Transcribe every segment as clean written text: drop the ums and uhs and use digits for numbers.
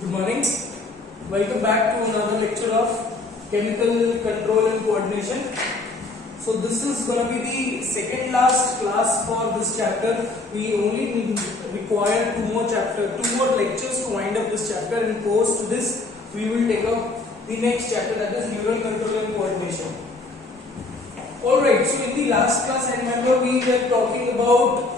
Good morning. Welcome back to another lecture of chemical control and coordination. So this is going to be the second last class for this chapter. We only require two more lectures to wind up this chapter, and post this we will take up the next chapter, that is neural control and coordination. Alright, so in the last class I remember we were talking about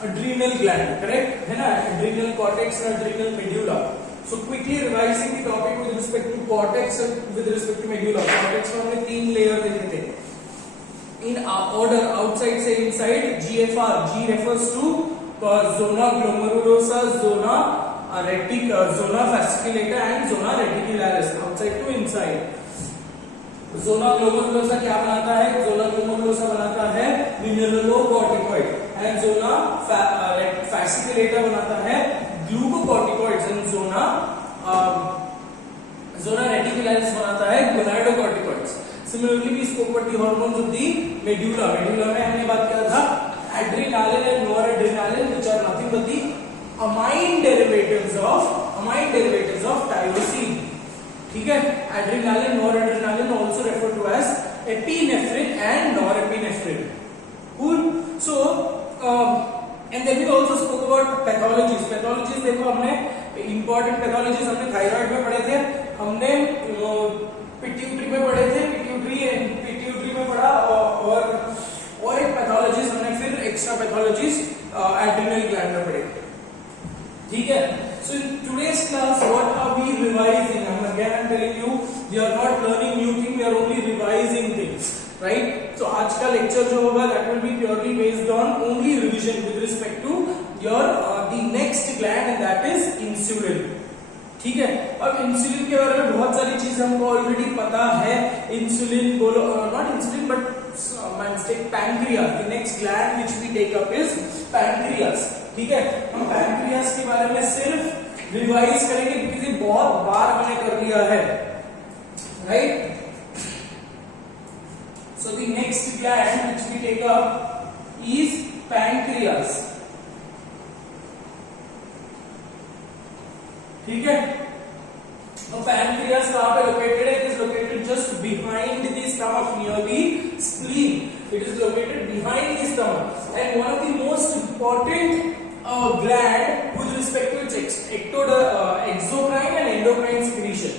adrenal gland, correct? Adrenal cortex and adrenal medulla. So quickly revising the topic with respect to cortex and with respect to medulla. Cortex में हमने तीन लेयर देखे थे. In order, outside से inside, GFR. G refers to zona glomerulosa, zona fasciculata and zona reticularis. Outside to inside. Zona glomerulosa क्या बनाता है? Zona glomerulosa बनाता है mineralocorticoid and zona fasciculata बनाता है glucocorticoids and zona reticularis बनाता है gonadocorticoids. Similarly, we spoke about the hormones of the medulla. Medulla में हमने बात किया था adrenaline and noradrenaline, which are nothing but the amine derivatives of tyrosine. ठीक है? Adrenaline, noradrenaline also referred to as epinephrine and norepinephrine. Cool. So and then we also spoke about pathologies. Pathologies देखो हमने important pathologies हमने thyroid में पढ़े थे, हमने pituitary में पढ़े थे, pituitary में पढ़ा, और एक pathologies हमने फिर extra pathologies adrenal gland में पढ़े. ठीक है? So in today's class, what are we revising? I'm telling you, we are not learning new thing, we are only revising things. Right? So आज का lecture जो होगा, that will be purely based on only revision with respect to your the next gland, and that is insulin. ठीक है? अब इंसुलिन के बारे में बहुत सारी चीजें हमको ऑलरेडी पता है. इंसुलिन बोलो, not insulin but my mistake, pancreas. The next gland which we take up is pancreas. ठीक है? हम pancreas के बारे में सिर्फ रिवाइज करेंगे क्योंकि ये बहुत बार हमने कर लिया है. Right? So the next gland which we take up is pancreas. ठीक है? Now pancreas कहाँ पे located है? It is located just behind the stomach, near the spleen. It is located behind the stomach, and one of the most important gland with respect to its exocrine and endocrine secretion.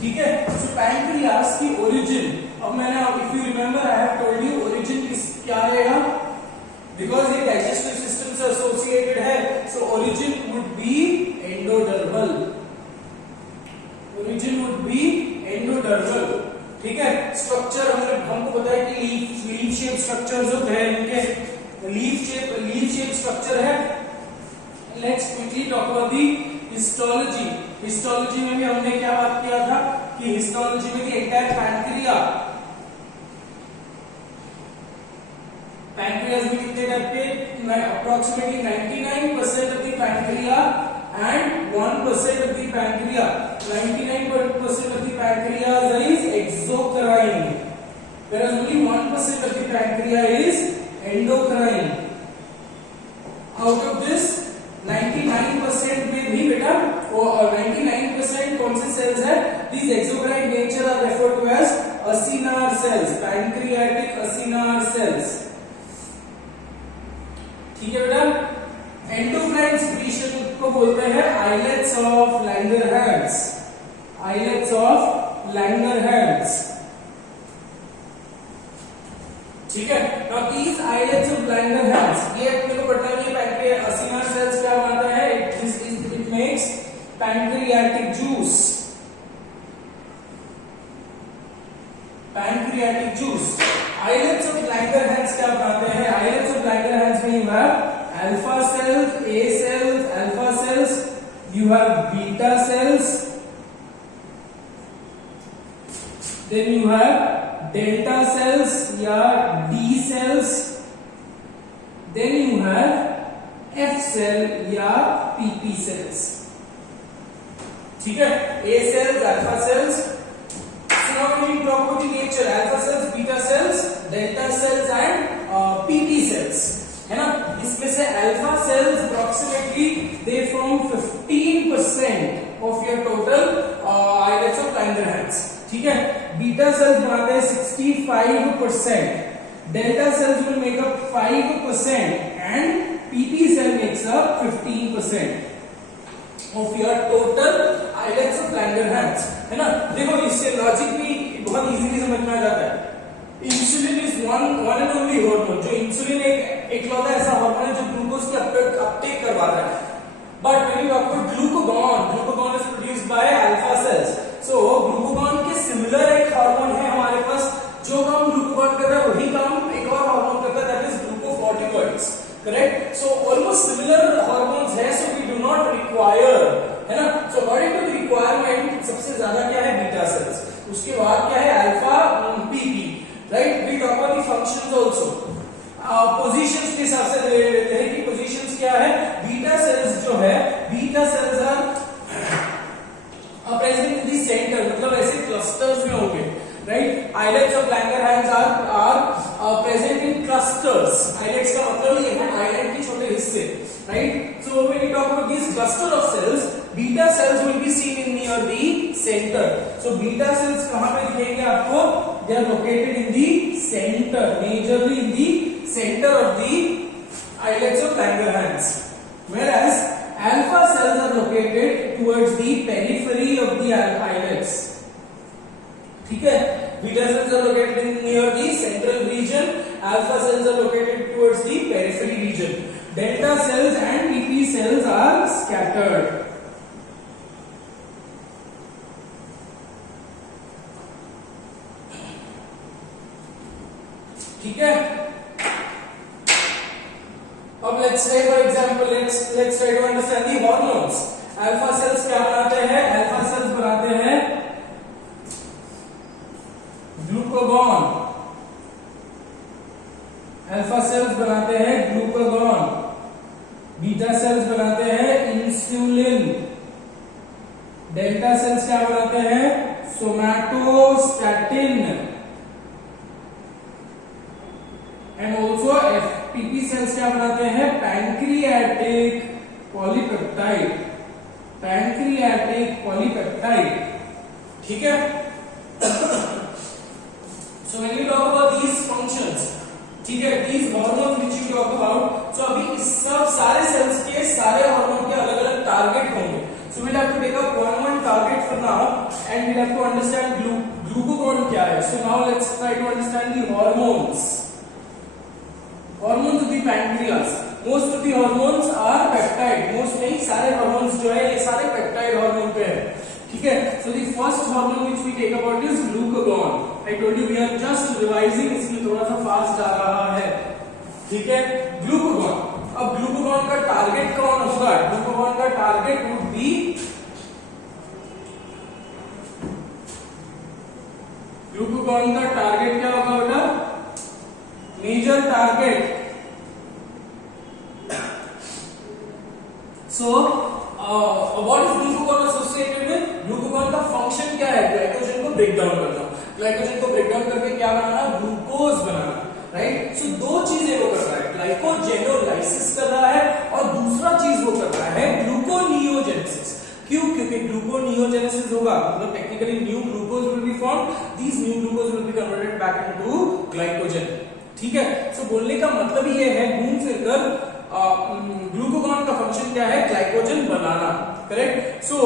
ठीक है? So pancreas की origin, अब मैंने, if you remember, I have told you origin क्या रहेगा? Because ये digestive system से associated है, so origin would be endodermal. Origin would be endodermal. ठीक है? Structure हमको पता है कि leaf shape structures जो है इनके leaf shape structure है. Let's quickly talk about the histology. Histology में भी हमने क्या बात किया था कि histology में the entire pancreas में कितने टाइप के? Approximately 99% of the pancreas and 1% of the pancreas. 99% of the pancreas is exocrine, whereas only 1% of the pancreas is endocrine. Out of this 99% में भी बेटा 99% कौन से cells है? These exocrine nature are referred to as acinar cells, pancreatic acinar cells. ठीक है बेटा? Endocrine secretion को बोलते हैं islets of Langerhans. Islets of Langerhans. ठीक है? Now these islets of Langerhans, ये अपने को पता नहीं pancreatic acinar cells क्या बनाता है? It makes pancreatic juice. Pancreatic juice. Islets of Langerhans क्या बनाते हैं? Islets of Langerhans में you have alpha cells, A cells, alpha cells. You have beta cells. Then you have delta cells या D cells. Then you have F cell या PP cells. ठीक है? A cells, alpha cells. So now we will talk about the nature. Alpha cells, beta cells, delta cells and PP cells. है ना? इसमें से alpha cells approximately they form 15% of your total islets of Langerhans. ठीक है, beta cells बनाते हैं 65%, delta cells will make up 5% and PP cell makes up 15% of your total islets of Langerhans, है ना। देखो इससे लॉजिक भी बहुत इजीली समझ में आ जाता है। Insulin is one and only hormone, जो इंसुलिन एकलौता ऐसा हार्मोन है जो ग्लूकोज की अपटेक करवाता है। But when you talk about glucagon is produced by alpha cells. सो ग्लूकागॉन के सिमिलर एक हार्मोन है हमारे पास, जो काम ग्लूकागॉन कर रहा है वही काम एक और हार्मोन करता है, that is glucocorticoids. Correct, so almost similar hormones है, so we do not require, है ना। So according to the requirement सबसे ज्यादा क्या है, बीटा सेल्स, उसके बाद क्या है alpha, PP, right. We talk about the functions also, positions के हिसाब से ले लेते हैं कि पोजीशंस क्या है। बीटा सेल्स जो है, beta cells are present in the centre, मतलब ऐसे क्लस्टर्स में होंगे, right. Islets of Langerhans are present in clusters. Islets का मतलब ये है आइलेट के छोटे हिस्से, right. So when you talk about this cluster of cells, beta cells will be seen in near the centre. So beta cells कहां पे दिखेंगे आपको, they are located in the centre, majorly in the center of the islets of Langerhans, whereas alpha cells are located towards the periphery of the islets. ठीक है, beta cells are located in near the central region, alpha cells are located towards the periphery region, delta cells and PP cells are scattered. ठीक है, अब let's say for example let's try to understand the hormones. Alpha cells क्या बनाते हैं, alpha cells बनाते हैं glucagon, alpha cells बनाते हैं ग्लूकागॉन, बीटा सेल्स बनाते हैं इंसुलिन, डेल्टा सेल्स क्या बनाते हैं, somatostatin, and also PP cells क्या बनाते हैं, पैंक्रियाटिक पॉलीपेप्टाइड, पैंक्रियाटिक पॉलीपेप्टाइड। ठीक है, so when you talk about these functions, ठीक है, these hormone which you talk about, so अभी इस सब सारे सेल्स के सारे हार्मोन के अलग-अलग टारगेट होंगे। So we will have to take up one target for now and we have to understand glucagon क्या है। So now let's try to understand the hormones. Hormones of the pancreas, most of the hormones are peptide, most नहीं सारे hormones जो है ये सारे peptide hormone पे है। ठीक है, so the first hormone which we take about is glucagon. I told you we are just revising, इसलिए थोड़ा सा फास्ट जा रहा है। ठीक है, glucagon। अब glucagon का टारगेट कौन होगा, glucagon का टारगेट would be glucagon का टारगेट क्या होगा बेटा, major target. So what is glucagon associated with, glucagon का फंक्शन क्या है, ग्लाइकोजन को ब्रेक डाउन करना, ग्लाइकोजन को ब्रेक डाउन करके क्या बनाना, ग्लूकोज बनाना, राइट। सो दो चीजें वो कर रहा है, ग्लाइकोजेनोलाइसिस कर रहा है और दूसरा चीज वो कर रहा है ग्लूकोनियोजेनेसिस। क्यों, क्योंकि ग्लूकोनियोजेनेसिस होगा मतलब technically new glucose will be formed, these new glucose will be converted back into glycogen. ठीक है, सो बोलने का मतलब ये है घूम फिर कर ग्लूकागॉन का फंक्शन क्या है, ग्लाइकोजन बनाना। करेक्ट, सो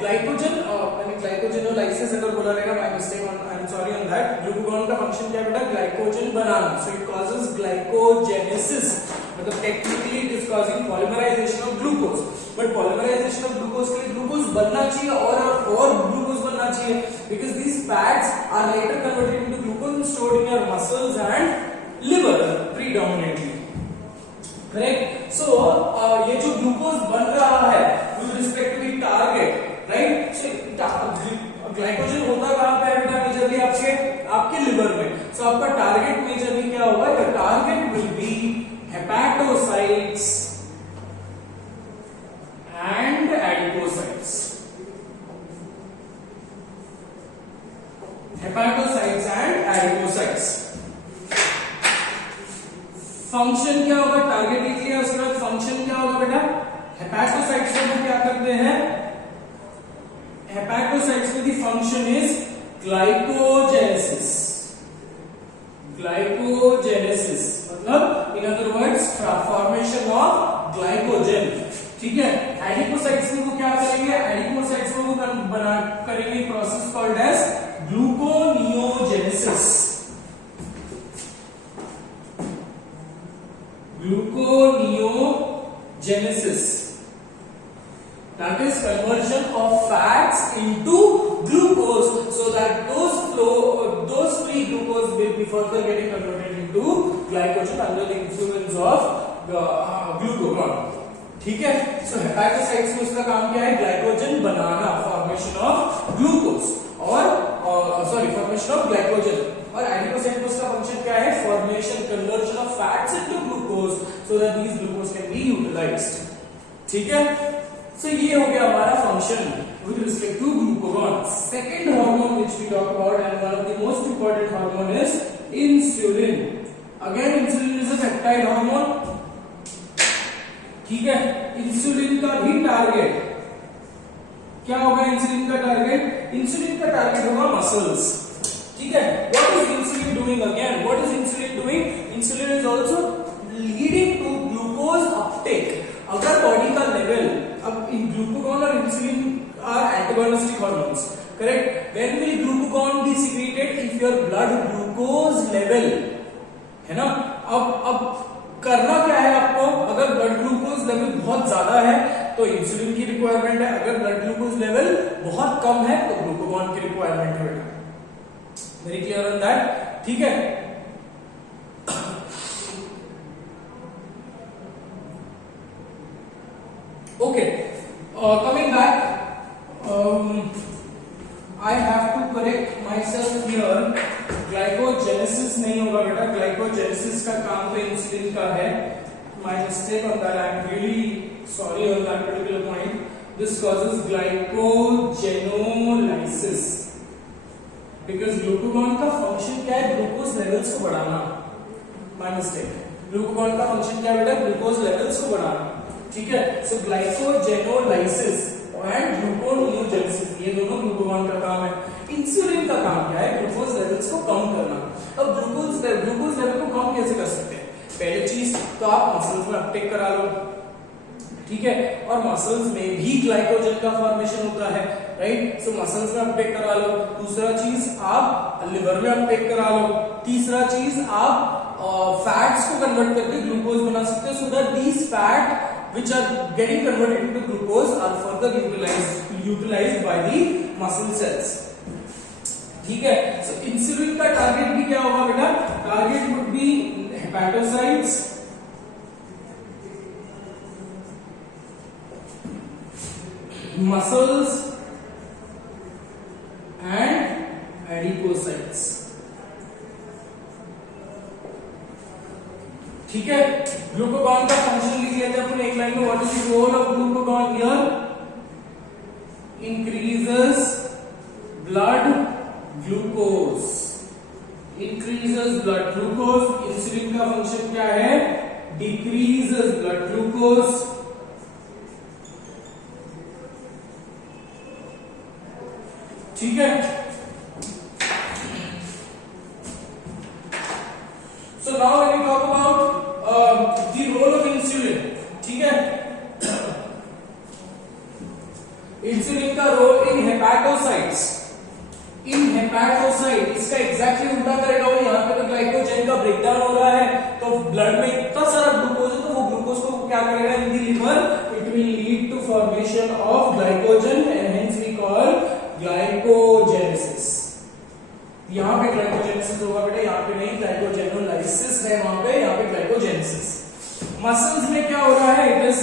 ग्लाइकोजन ग्लाइकोजेनोलाइसिस अगर बोला रहेगा, my mistake, I am sorry on that. Glucagon का फंक्शन क्या बेटा, ग्लाइकोजन बनाना। सो इट कॉजेस ग्लाइकोजेनेसिस, मतलब technically it is causing polymerization of glucose. But polymerization of glucose के लिए ग्लूकोज बनना चाहिए और ग्लूकोज बनना चाहिए, because these fats are later converted into glucose stored in your muscles and liver predominantly. Correct, so ये जो ग्लूकोज बन रहा है with respect to the target, right. So glycogen होता कहां पे है बेटा, मेजरली आपके लिवर में। सो आपका टारगेट मेजरली क्या होगा, your target will be hepatocytes and adipocytes, hepatocytes and adipocytes. Function क्या होगा, टारगेट लिख लिया, उसके बाद फंक्शन क्या होगा बेटा, हेपेटोसाइट्स को क्या करते हैं, हेपेटोसाइट्स में the function is glycogenesis. Glycogenesis मतलब in other words formation of glycogen. ठीक है, एडिपोसाइट्स में वो क्या करेंगे, एडिपोसाइट्स में वो बना करेंगे process called as gluconeogenesis. Gluconeogenesis, that is conversion of fats into glucose, so that those free glucose will be further getting converted into glycogen under the influence of glucagon. ठीक है, so hepatocytes में उसका काम क्या है, glycogen बनाना, formation of glucose और formation of glycogen. और एडिपोसाइट में उसका फंक्शन क्या है, formation conversion of fats into glucose so that these glucose can be utilised. ठीक है, सो ये हो गया हमारा function with respect to glucagon. Second hormone which we talk about and one of the most important hormone is insulin. Again insulin is a peptide hormone. ठीक है, insulin का भी टारगेट क्या होगा, इंसुलिन का टारगेट, इंसुलिन का टारगेट होगा muscles. ठीक है, what is insulin doing again, what is insulin doing, insulin is also leading to glucose uptake. अगर बॉडी का लेवल, अब इन ग्लूकागॉन और insulin are antagonistic hormones, correct, when will glucagon be secreted, if your blood glucose level, है ना। अब करना क्या है आपको, अगर ब्लड ग्लूकोज लेवल बहुत ज्यादा है तो इंसुलिन की रिक्वायरमेंट है, अगर ब्लड ग्लूकोज लेवल बहुत कम है तो ग्लूकागॉन की रिक्वायरमेंट है। बेटा वेरी क्लियर ऑन दैट। ठीक है, okay, coming back, I have to correct myself here. Glycogenesis नहीं होगा बेटा, ग्लाइकोजेनेसिस का काम तो इंसुलिन का है। My mistake on that. I am really sorry on that particular point. This causes glycogenolysis because glucagon का फंक्शन क्या है, ग्लूकोज लेवल्स को बढ़ाना। My mistake. ग्लूकागॉन का फंक्शन क्या है बेटा, ग्लूकोज लेवल्स को बढ़ाना। ठीक है, सो ग्लाइकोजेनोलाइसिस एंड ग्लूकोनियोजेनेसिस ये दोनों ग्लूकागॉन का काम है। इंसुलिन का काम क्या है, ग्लूकोज लेवल्स को कम करना। अब ग्लूकोज लेवल को कम कैसे कर सकते हैं, पहले चीज तो आप मसल्स में अपटेक करा लो। ठीक है, और मसल्स में भी ग्लाइकोजन का फॉर्मेशन होता है, राइट, सो मसल्स में अपटेक करा लो। दूसरा चीज आप लिवर में अपटेक करा लो। तीसरा चीज आप फैट्स को कन्वर्ट करके ग्लूकोज बना सकते हो, so that these fat which are getting converted into glucose are further utilized by the muscle cells. ठीक है, so इंसुलिन का टारगेट भी क्या होगा बेटा, target would be hepatocytes, muscles and adipocytes. ठीक है, ग्लूकागॉन का फंक्शन लिख लेते हैं अपने एक लाइन में। What is the role of glucagon here, increases blood glucose, increases blood glucose. Insulin का फंक्शन क्या है, डिक्रीजेस ब्लड ग्लूकोज। ठीक है, so now when we talk about the role of insulin, ठीक है, इंसुलिन का role in hepatocytes, in hepatocyte इसका exactly उल्टा करेगा। वो यहाँ पे तो ग्लाइकोजन का ब्रेकडाउन हो रहा है, तो ब्लड में इतना सारा ग्लूकोज है, तो वो ग्लूकोज को क्या करेगा in the liver, it will lead to formation of glycogen and hence we call glycogenesis. यहाँ पे ग्लाइकोजेनेसिस होगा बेटा, यहाँ पे नहीं, ग्लाइकोजेनोलाइसिस है वहां पे, यहाँ पे ग्लाइकोजेनेसिस। मसल्स में क्या हो रहा है, इट इज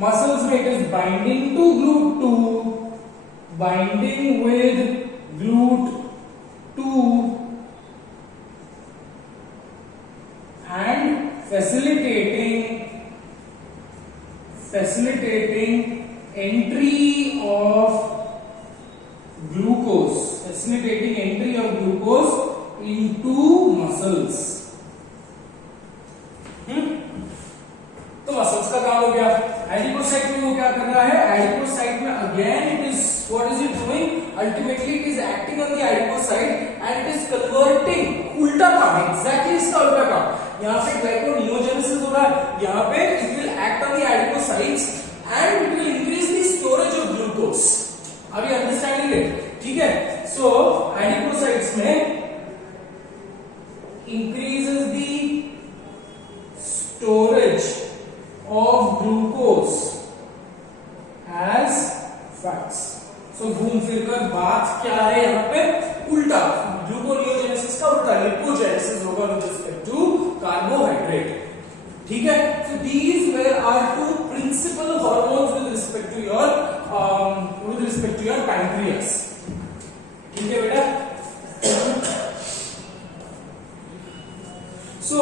मसल्स में it is binding to GLUT2, binding with GLUT2 and facilitating entry of glucose, facilitating entry of glucose into muscles. तो मसल्स का काम हो गया। एडिपोसाइट में वो क्या कर रहा है, एडिपोसाइट में again it is what is it doing, ultimately it is acting on the adipocyte and it is converting, उल्टा काम, एग्जैक्टली इसका उल्टा काम। यहाँ पे ग्लाइकोनियोजेनेसिस हो रहा है, यहाँ पे it will act on the adipocytes and it will increase the storage of glucose. Are you understanding it? ठीक है, सो एडिपोसाइट्स में increases the storage of glucose as fats. So घूम फिर कर बात क्या है यहाँ पे, उल्टा, ग्लूकोनियोजेनेसिस का उल्टा लिपोजेनेसिस होगा विद रिस्पेक्ट टू कार्बोहाइड्रेट। ठीक है, so these were are two principal hormones with respect to your pancreas। ठीक है बेटा, so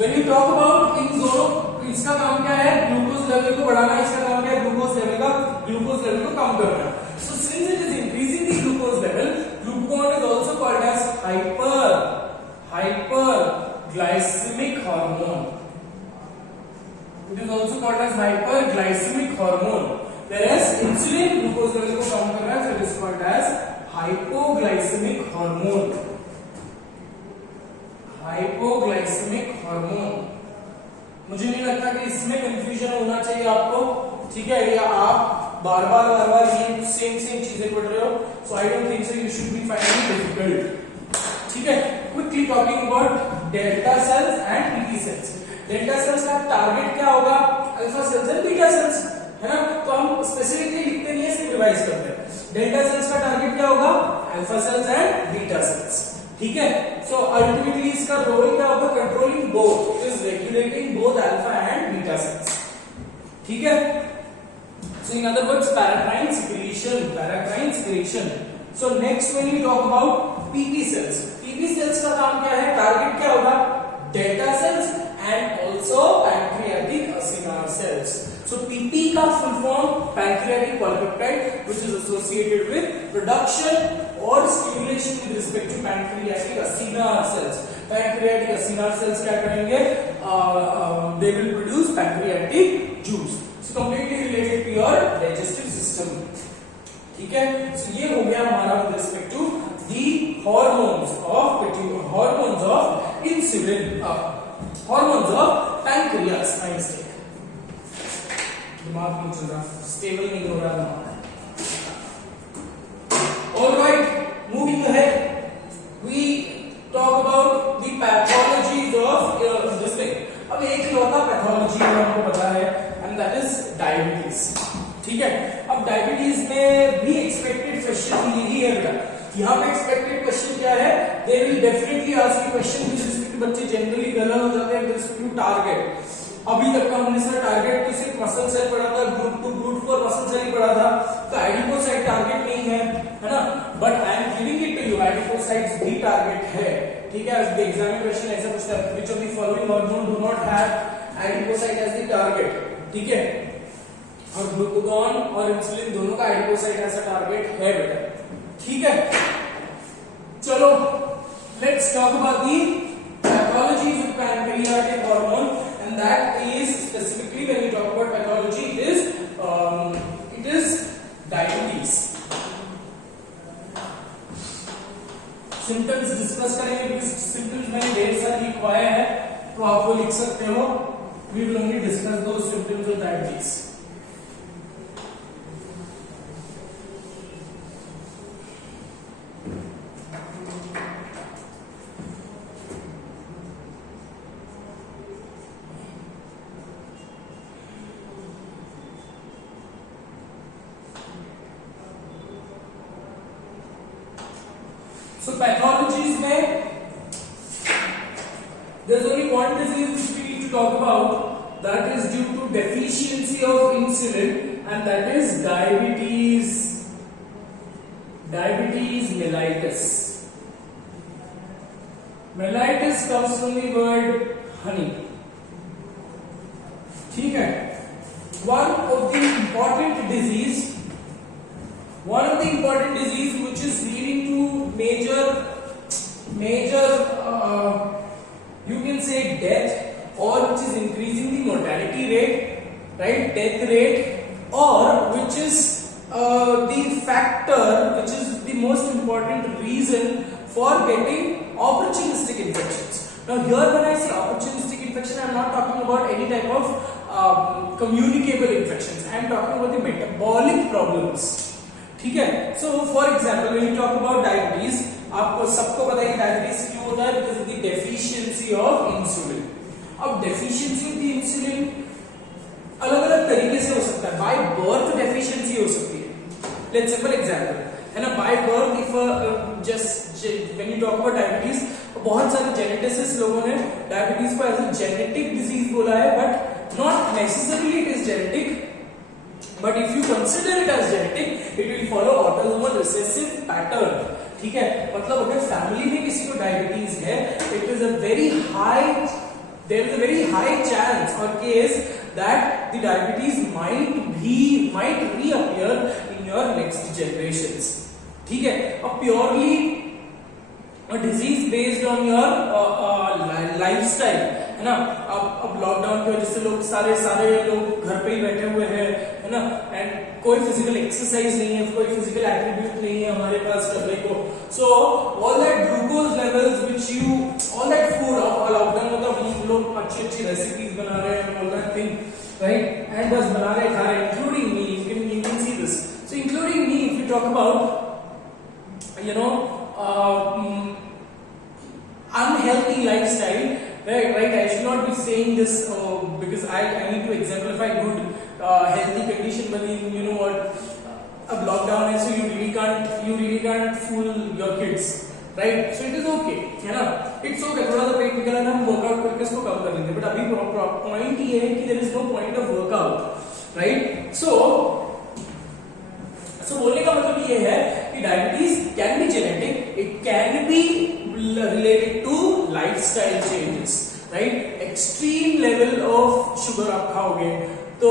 when you talk about इन दोनों, इसका काम क्या है, ग्लूकोज लेवल को बढ़ाना, इसका काम क्या है, ग्लूकोज लेवल को कम करना। so since it is increasing the glucose level, glucagon is also called as hyperglycemic hormone. It is also called as hyperglycemic hormone, whereas insulin glucose level को कम कर रहा है, so it is called as hypoglycemic hormone। Hypoglycemic hormone, मुझे नहीं लगता कि इसमें कंफ्यूजन होना चाहिए आपको। ठीक है, या आप बार बार ये सेम चीजें पढ़ रहे हो, so I don't think so you should be finding difficult. ठीक है, quickly talking about delta cells and PT cells. Delta cells का टारगेट क्या होगा, alpha cells and beta cells, है ना, तो हम स्पेसिफिकली लिखते नहीं है, सिर्फ रिवाइज करते हैं। डेल्टा सेल्स का टारगेट क्या होगा, alpha cells and beta cells. ठीक है, सो अल्टीमेटली इसका रोल क्या होगा, controlling both, it is regulating both alpha and beta cells. ठीक है, so in other words paracrine secretion. So next when you talk about PP cells का काम क्या है, टारगेट क्या होगा, delta cells and also pancreatic acinar cells. So PP का full form pancreatic polypeptide, which is associated with production or stimulation with respect to pancreatic acinar cells. Pancreatic acinar cells क्या करेंगे, they will produce pancreatic juice. So completely related to your digestive system. ठीक है, so ये हो गया हमारा with respect to the hormones of insulin, hormones of pancreas। दिमाग नहीं चल रहा, स्टेबल नहीं हो रहा। Alright, moving ahead, we talk about the pathologies of this thing। अब एक ही होता पैथोलॉजी हमको पता है, and that is diabetes। ठीक है, अब डायबिटीज में भी एक्सपेक्टेड क्वेश्चन यही है बेटा। यहाँ पे एक्सपेक्टेड क्वेश्चन क्या है, they will definitely ask you question with respect to, बच्चे जनरली गलत हो जाते हैं with respect to टारगेट। अभी तक का हमने सर टारगेट तो सिर्फ मसल सेल पढ़ा था, ग्रुप 2 ग्रुप 4 मसल सेल ही पढ़ा था, तो एडिपोसाइट टारगेट नहीं है ना, but I am giving it to you, adipocytes भी टारगेट है। ठीक है, एग्जामिनेशन ऐसा पूछता है, which of the following hormone do not have adipocyte as the target. ठीक है, और ग्लूकागॉन और इंसुलिन दोनों का एडिपोसाइट ऐसा टारगेट है बेटा। ठीक है, चलो let's talk about the pathologies of pancreatic hormone, and that is specifically when you talk about pathology, it is diabetes। Symptoms discuss करेंगे, क्योंकि सिम्टम्स मैंने ढेर सारे लिखवाए हैं, तो आप वो लिख सकते हो। We will only discuss those symptoms of diabetes. So pathologies में there's only one disease which we need to talk about, that is due to deficiency of insulin, and that is diabetes mellitus। Mellitus comes from the word honey। ठीक है, one of the important disease which is leading to major you can say death, or which is increasing the mortality rate, right, death rate, or which is the factor which is the most important reason for getting opportunistic infections. Now here when I say opportunistic infection, I am not talking about any type of communicable infections. I am talking about the metabolic problems. ठीक है? So for example, when you talk about diabetes, आपको सबको पता है कि डायबिटीज क्यों होता है? Because of the deficiency of insulin. अब deficiency of the insulin अलग-अलग तरीके से हो सकता है. By birth deficiency हो सकती है. Let's simple example है ना. By birth, if just when you talk about diabetes, बहुत सारे जेनेटिसिस्ट लोगों ने डायबिटीज को एज अ जेनेटिक डिजीज बोला है, but not necessarily it is genetic. But if you consider it as genetic, it will follow autosomal recessive pattern. ठीक है, मतलब अगर फैमिली में किसी को डायबिटीज है, it is a very high, there is a very high chance और case that the diabetes might reappear in your next generations. ठीक है, a purely a disease based on your lifestyle है ना. अब लॉकडाउन की वजह से लोग सारे लोग घर पे ही बैठे हुए हैं है ना, एंड कोई फिजिकल एक्सरसाइज नहीं है, कोई फिजिकल एक्टिविटी नहीं है हमारे पास करने को. So all that glucose levels which you, all that food of lockdown, मतलब हम लोग अच्छी रेसिपीज बना रहे हैं, all that thing, right, and बस बना रहे खा रहे, including me. You can see this. So including me, if you talk about unhealthy lifestyle, right, I should not be saying this because I need to exemplify good healthy condition, but you know what, अब lockdown है, so you really can't fool your kids, right? So it is okay, है ना, it's okay. थोड़ा सा पेट निकला ना, हम वर्कआउट करके इसको कम कर लेंगे, बट अभी पॉइंट ये है कि there is no point of workout, right? So बोलने का मतलब ये है कि diabetes can be genetic, it can be related to lifestyle changes, right. Extreme level of sugar आप खाओगे तो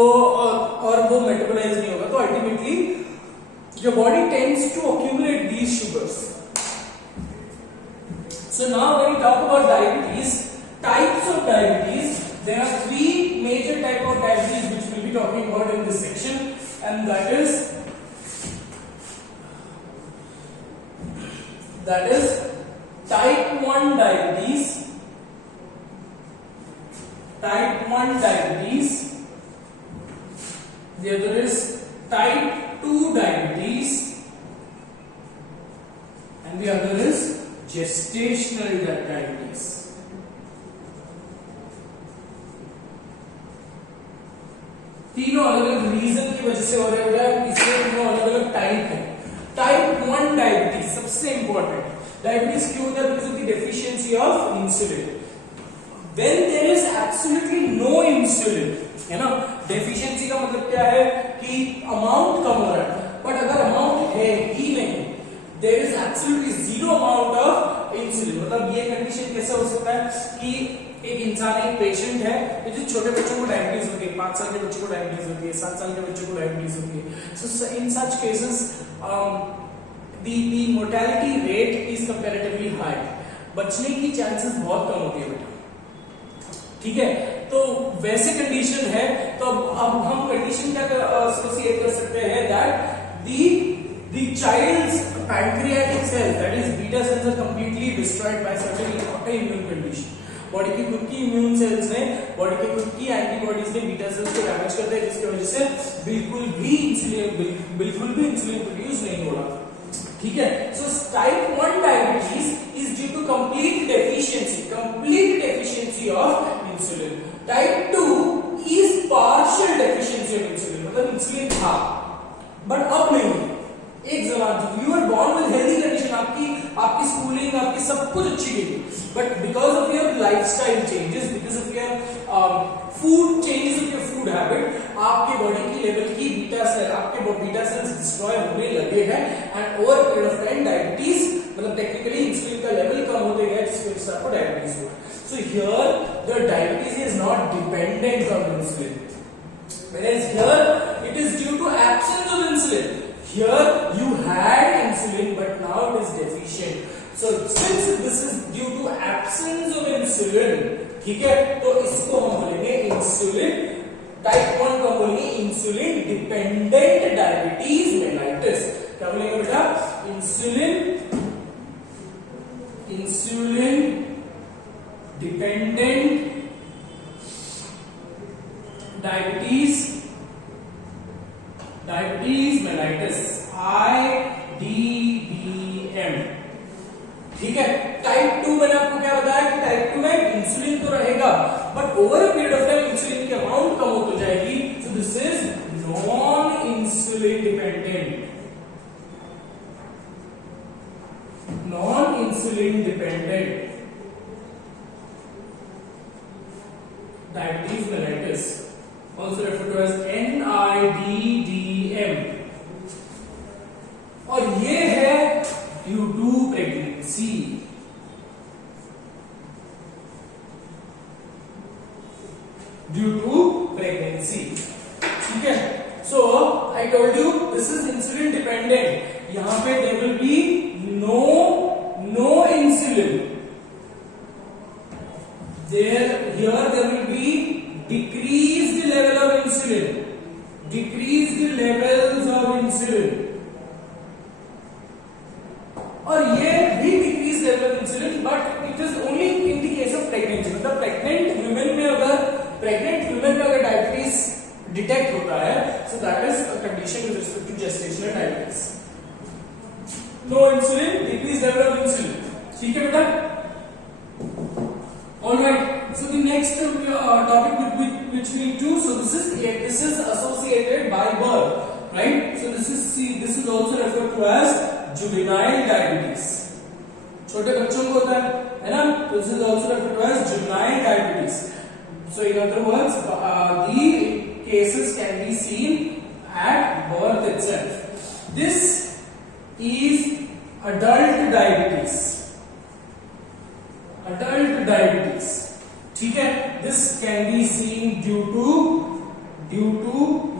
और वो मेटाबोलाइज नहीं होगा, तो ultimately your body tends to accumulate these sugars. So now when you talk about diabetes, types of diabetes, there are 3 major type of diabetes which will be talking about in this section, and that is type 1 diabetes, the other is type 2 diabetes, and the other is gestational diabetes. तीनों अलग अलग रीजन की वजह से हो रहे हैं, इसलिए तीनों अलग अलग टाइप है. टाइप 1 डायबिटीज सबसे इंपॉर्टेंट. डायबिटीज क्यों होता है? Because of the deficiency of insulin. When there is absolutely no insulin, है ना, डेफिशिएंसी का मतलब क्या है कि अमाउंट कम हो रहा है, बट अगर अमाउंट है ही नहीं, there is absolutely zero amount of insulin. मतलब ये कंडीशन कैसे हो सकता है कि एक इंसान, एक पेशेंट है, जो छोटे बच्चों को डायबिटीज होती है, 5 साल के बच्चे को डायबिटीज होती है, 7 साल के बच्चे को डायबिटीज होती है. So in such cases the mortality rate is comparatively high. बचने की चांसेस बहुत कम होती है बेटा. ठीक है, तो वैसे कंडीशन है, तो अब हम कंडीशन क्या एसोसिएट कर सकते हैं, that the child's pancreatic cells, that is beta cells, are completely destroyed by certain autoimmune condition. Body की खुद की इम्यून सेल्स ने, बॉडी की खुद की एंटीबॉडीज ने बीटा सेल्स को डैमेज करते हैं, जिसकी वजह से बिल्कुल भी इंसुलिन प्रोड्यूस नहीं हो रहा. ठीक है, सो type 1 diabetes is due to complete deficiency of insulin. Type 2 is partial deficiency of insulin, मतलब इंसुलिन था बट अब नहीं. एक जमाना you are born with healthy condition, आपकी स्कूलिंग, आपकी सब कुछ अच्छी गई, but because of your lifestyle changes, because of your food changes of your food habit, आपके बॉडी की लेवल की आपके बीटा सेल्स डिस्ट्रॉय होने लगे हैं, and over period of time diabetes, मतलब टेक्निकली इंसुलिन का लेवल कम होते गया, जिसकी वजह से आपको डायबिटीज हुआ. So here the diabetes is not dependent on insulin, whereas here it is due to absence of insulin. Here you had insulin, but now it is deficient. So since this is due to absence of insulin, ठीक है, तो इसको हम बोलेंगे insulin type 1 को बोलेंगे insulin dependent diabetes mellitus. क्या बोलेंगे बेटा? Insulin dependent diabetes mellitus, IDDM। ठीक है। टाइप 2 मैंने आपको क्या बताया कि टाइप 2 में इंसुलिन तो रहेगा but over a period of time insulin की अमाउंट कम होती जाएगी। So this is non insulin dependent diabetes mellitus, also referred to as NIDDM, और ये है ड्यू टू प्रेगनेंसी। ठीक है। So I told you this is insulin dependent. यहां पे there will be no insulin, here there will be decreased level of insulin, decreased levels of insulin, और ये भी decreased level of insulin but it is only in the case of pregnancy। मतलब pregnant women में अगर diabetes detect होता है, so that is a condition with respect to gestational diabetes। No insulin, decreased level of insulin। ठीक है बेटा? All right. So the next topic which we do, so this is associated by birth, right? So this is also referred to as juvenile diabetes. छोटे बच्चों को होता है ना? This is also referred to as juvenile diabetes. So in other words, the cases can be seen at birth itself. This is adult diabetes. ठीक है। This can be seen due to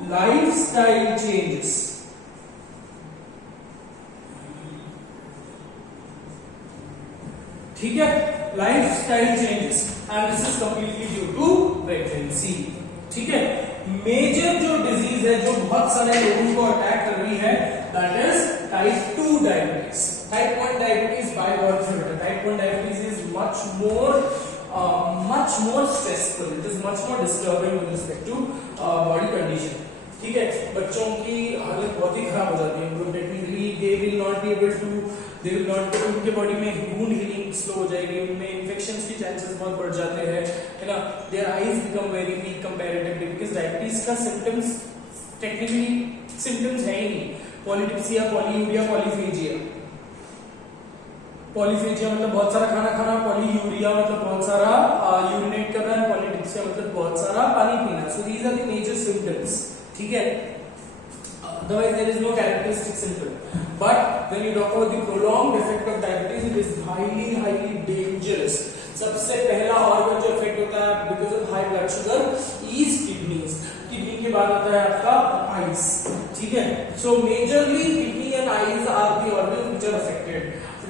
lifestyle changes। ठीक है, lifestyle changes and this is completely due to pregnancy। ठीक है। मेजर जो डिजीज है जो बहुत सारे लोगों को अटैक कर रही है, that is type 2 diabetes। type 1 diabetes by birth है। type 1 diabetes is much more stressful, it is much more disturbing with respect to body condition। ठीक है। बच्चों की हालत बहुत ही खराब हो जाती है, technically they will not be able to उनके बॉडी में वुंड हीलिंग स्लो हो जाएगी, उनमें इन्फेक्शंस की चांसेस बहुत बढ़ जाते हैं, है ना? Their eyes become very weak comparatively because diabetes का सिम्टम्स टेक्निकली सिम्टम्स है ही नहीं। पॉलीटिप्सिया, पॉलीयूरिया, पॉलीफेजिया मतलब बहुत सारा खाना खाना, पॉलीयूरिया मतलब बहुत सारा यूरिनेट करना, पॉलीटिप्सिया मतलब बहुत सारा पानी पीना। So these are the major symptoms. ठीक है। Otherwise there is no characteristic symptom, but when you talk about the prolonged effect of diabetes, it is highly dangerous। सबसे पहला ऑर्गन जो इफेक्ट होता है because of high blood sugar is kidneys. Kidney के बाद आता है आपका आईज। ठीक है। So majorly kidney and eyes are the organ which are affected.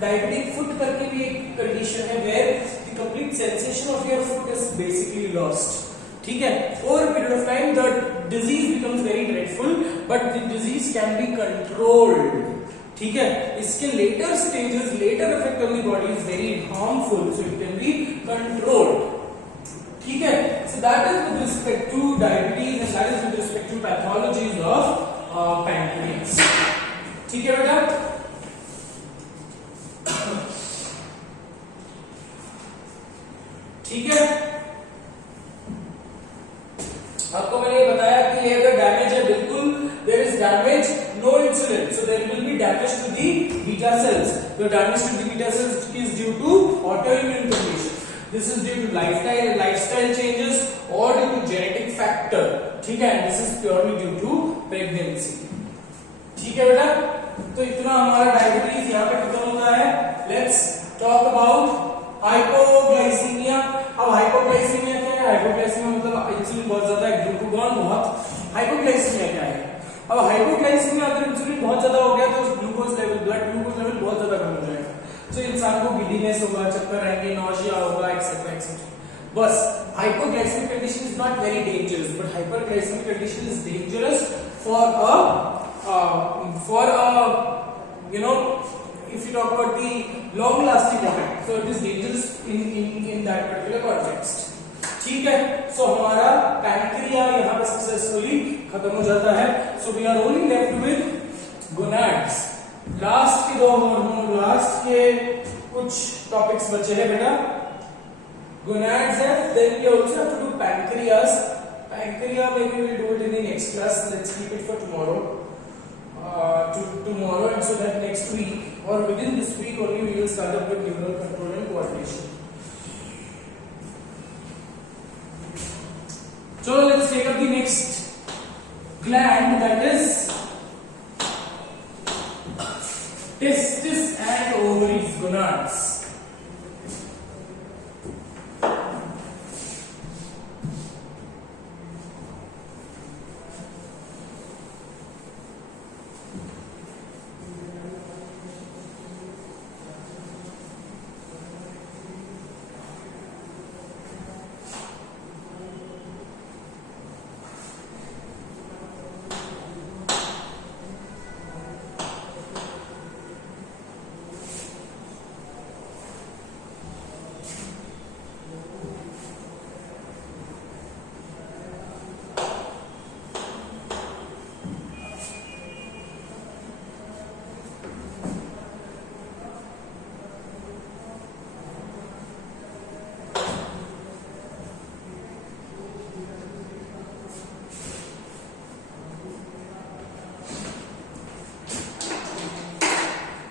Diabetic foot करके भी एक कंडीशन है where the complete sensation of your foot is basically lost. ठीक है। Over period of time the disease becomes very dreadful but the disease can be controlled। ठीक है। इसके later stages, later effect on the body is very harmful, so it can be controlled। ठीक है। So that is with respect to diabetes and that is with respect to pathologies of pancreas। ठीक है बेटा? ठीक है। आपको मैंने ये बताया कि ये अगर डैमेज है, बिल्कुल there is damage, no insulin, so there will be damage to the beta cells. The damage to the beta cells is due to autoimmune condition. This is due to lifestyle changes और due to genetic factor. ठीक है। This is purely due to pregnancy. ठीक है बेटा? तो इतना हमारा डायबिटीज यहाँ पे खत्म होता है। Let's talk about hypoglycaemia. अब हाइपोग्लाइसीमिया क्या है? हाइपोग्लाइसीमिया मतलब इंसुलिन बहुत ज्यादा है, ग्लूकागॉन बहुत। हाइपोग्लाइसीमिया क्या है? अब हाइपोग्लाइसीमिया अगर इंसुलिन बहुत ज्यादा हो गया तो glucose level, blood glucose level बहुत ज्यादा कम हो जाएगा, तो इंसान को गिडीनेस होगा, चक्कर आएंगे, नौशिया होगा, एक्सेट्रा एक्सेट्रा। बस hypoglycemic condition is is not very dangerous, but hyperglycemic condition is dangerous for a if you talk about the long lasting effect, so it is dangerous in that particular context. ठीक है, सो हमारा पैनक्रिया यहाँ पे सक्सेसफुली खत्म हो जाता है. So we are only left with gonads. Last के दो हार्मोन, लास्ट के कुछ टॉपिक्स बचे हैं बेटा. गोनाड्स है, then we also have to do pancreas. Pancreas maybe we'll do it in the next class. Let's keep it for tomorrow. Tomorrow, and so that next week or within this week only we will start up with neural control and coordination. So let's take up the next gland, that is testis and ovaries, gonads.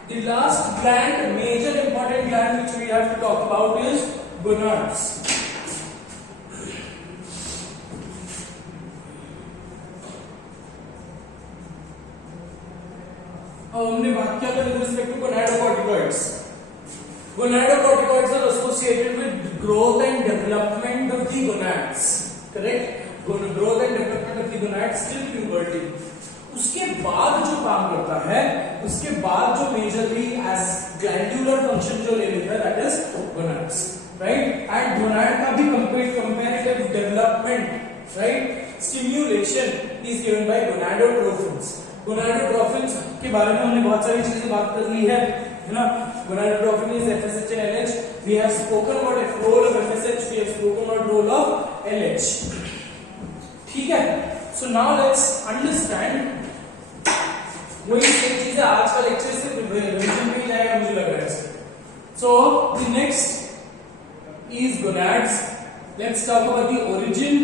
The last gland, major important gland which we have to talk about is gonads. अब हमने बात किया था with respect to gonadocorticoids. Gonadocorticoids are associated with growth and development of the gonads. Correct? Growth and development of the gonads till puberty. उसके बाद जो काम करता है, उसके बाद जो मेजरली एज ग्लैंडुलर फंक्शन जो ले लेता है, that is gonads, right. And gonad का भी comparative development, right, stimulation is given by gonadotrophins. Gonadotrophins के बारे में हमने बहुत सारी चीजें बात कर ली है ना. Gonadotrophin is FSH and LH. We have spoken about the role of FSH, we have spoken about role of LH. ठीक है. So now let's understand. वही एक चीज है, आज का लेक्चर से रिवीजन भी जाएगा मुझे लग रहा है. So the next is gonads. Let's talk about the origin.